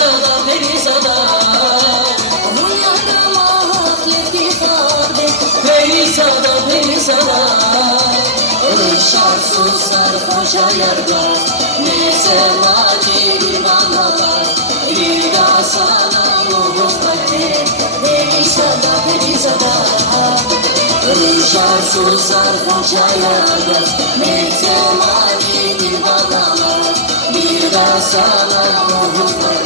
Perizada, Perizada, Perizada, Perizada, Işar susar koca yarda, ne sevmadi imanalar, bir daha sana muhabbet. Perizada, Perizada, Işar susar koca yarda, ne sevmadi imanalar, bir daha sana muhabbet.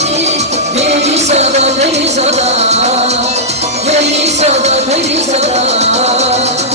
Perizada, Perizada, Perizada, Perizada.